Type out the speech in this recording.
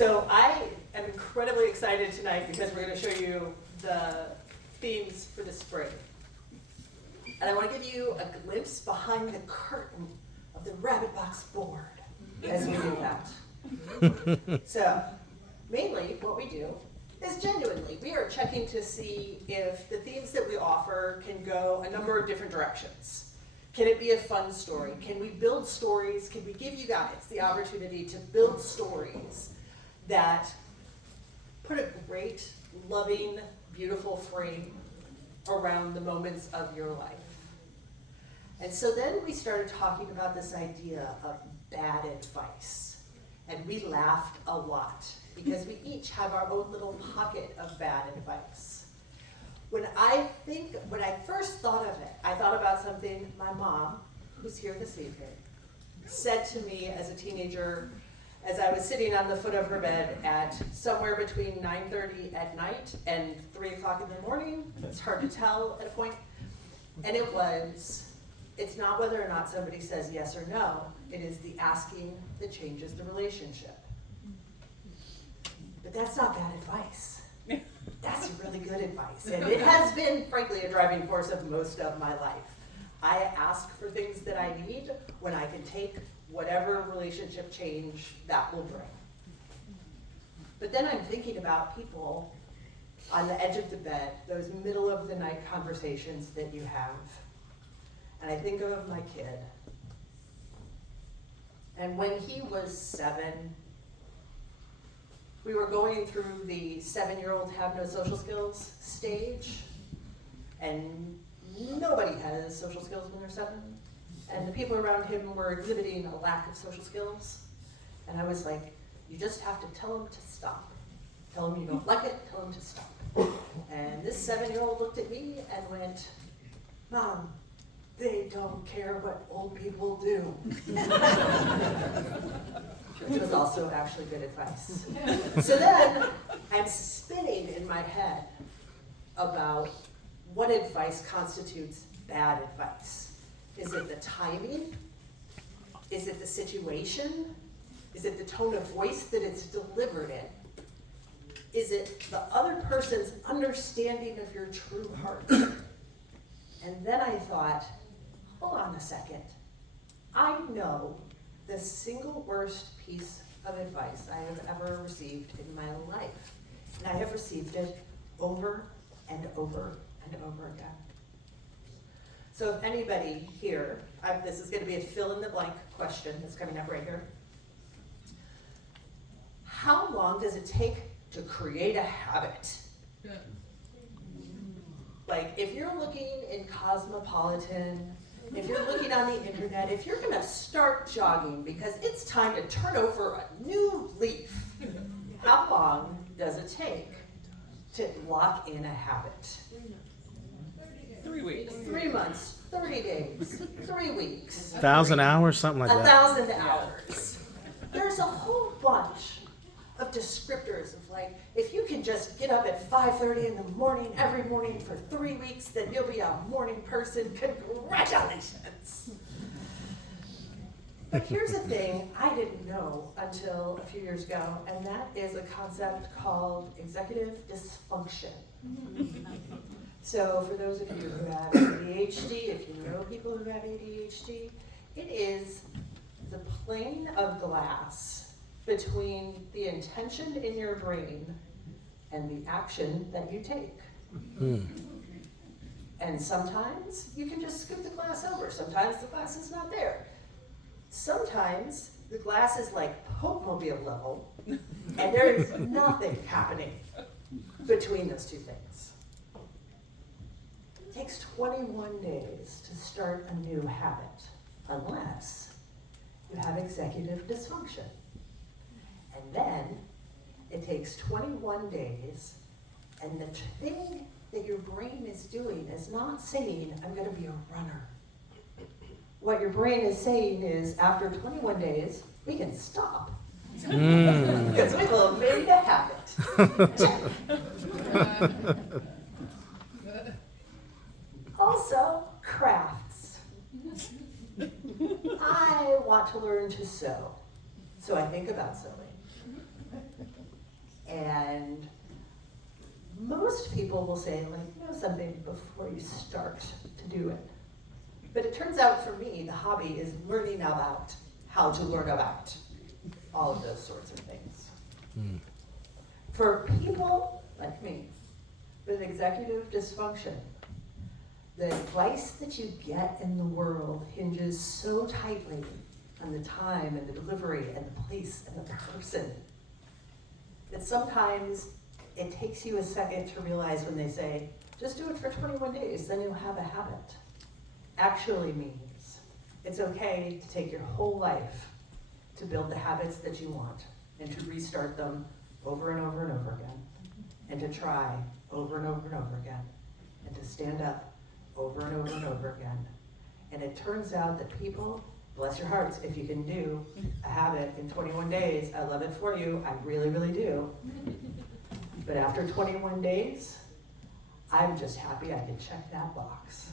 So I am incredibly excited tonight because we're going to show you the themes for the spring. And I want to give you a glimpse behind the curtain of the Rabbit Box board as we do that. So mainly what we do is genuinely, we are checking to see if the themes that we offer can go a number of different directions. Can it be a fun story? Can we build stories? Can we give you guys the opportunity to build stories that put a great, loving, beautiful frame around the moments of your life? And so then we started talking about this idea of bad advice. And we laughed a lot because we each have our own little pocket of bad advice. When I first thought of it, I thought about something my mom, who's here this evening, said to me as a teenager as I was sitting on the foot of her bed at somewhere between 9:30 at night and 3 o'clock in the morning. It's hard to tell at a point. And it was, it's not whether or not somebody says yes or no, it is the asking that changes the relationship. But that's not bad advice. That's really good advice. And it has been, frankly, a driving force of most of my life. I ask for things that I need when I can take whatever relationship change that will bring. But then I'm thinking about people on the edge of the bed, those middle of the night conversations that you have. And I think of my kid. And when he was 7, we were going through the 7-year-old have no social skills stage, and nobody has social skills when they're 7. And the people around him were exhibiting a lack of social skills. And I was like, you just have to tell him to stop. Tell him you don't like it, tell him to stop. And this 7-year-old looked at me and went, Mom, they don't care what old people do. Which was also actually good advice. So then I'm spinning in my head about what advice constitutes bad advice. Is it the timing? Is it the situation? Is it the tone of voice that it's delivered in? Is it the other person's understanding of your true heart? And then I thought, hold on a second. I know the single worst piece of advice I have ever received in my life. And I have received it over and over and over again. So if anybody here, this is going to be a fill-in-the-blank question that's coming up right here. How long does it take to create a habit? Yeah. Like, if you're looking in Cosmopolitan, if you're looking on the internet, if you're going to start jogging because it's time to turn over a new leaf, how long does it take to lock in a habit? 3 weeks. 3 months, 30 days, 3 weeks. 1,000 hours, something like that. 1,000 hours. There's a whole bunch of descriptors of like, if you can just get up at 5:30 in the morning every morning for 3 weeks, then you'll be a morning person. Congratulations. But here's the thing I didn't know until a few years ago, and that is a concept called executive dysfunction. So for those of you who have ADHD, if you know people who have ADHD, it is the plane of glass between the intention in your brain and the action that you take. And sometimes you can just scoop the glass over. Sometimes the glass is not there. Sometimes the glass is like Pope Mobile level, and there is nothing happening between those two things. It takes 21 days to start a new habit, unless you have executive dysfunction. And then it takes 21 days, and the thing that your brain is doing is not saying, I'm going to be a runner. What your brain is saying is, after 21 days, we can stop. Because we will have made a habit. Check. Also, crafts. I want to learn to sew. So I think about sewing. And most people will say, like, know something before you start to do it. But it turns out for me, the hobby is learning about how to learn about all of those sorts of things. For people like me with executive dysfunction, the advice that you get in the world hinges so tightly on the time and the delivery and the place and the person that sometimes it takes you a second to realize when they say, just do it for 21 days, then you'll have a habit. Actually means it's okay to take your whole life to build the habits that you want and to restart them over and over and over again, and to try over and over and over again, and to stand up over and over and over again. And it turns out that people, bless your hearts, if you can do a habit in 21 days, I love it for you, I really, really do. But after 21 days, I'm just happy I could check that box.